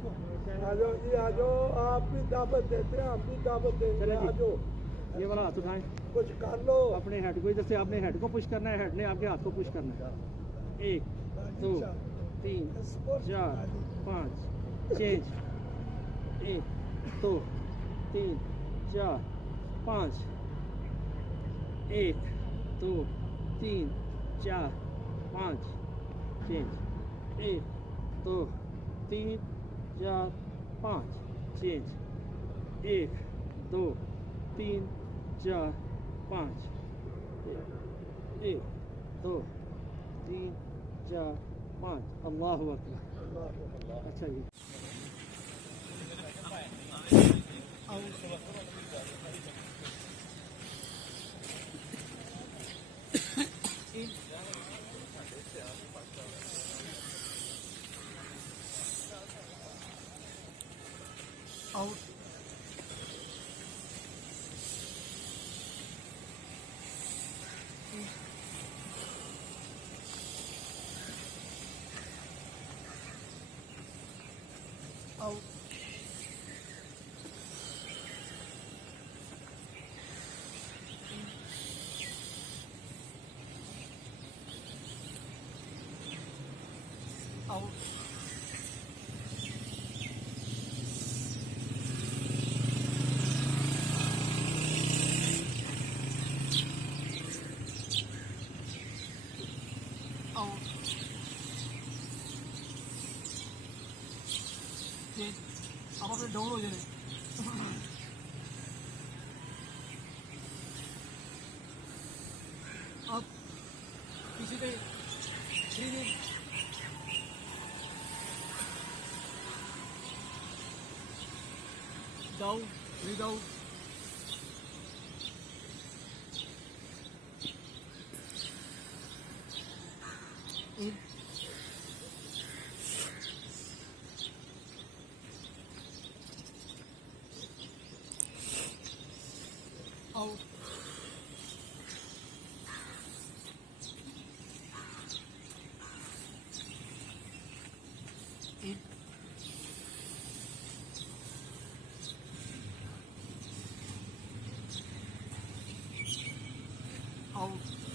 आ जाओ जी, आ जाओ। आप भी दावत देते हैं, हम भी दावत देंगे। चलो जी। आ जाओ, ये वाला हाथ उठाएं, कुछ कर लो। अपने हेड को, इधर से आपने हेड को पुश करना है, हेड ने आपके हाथ को पुश करना है। 1 2 3 4 5 चेंज। 1 2 3 4 5 1 2 3 4 5 चेंज। 1 2 3 4 5 चेंज। 1 2 3 4 5 1 2 3 4 5। अल्लाहु अकबर। अच्छा जी, आउट। आउट। आउट। आउट। आप अपने डाउन हो जाए। अब किसी पे down, without. In out. In out.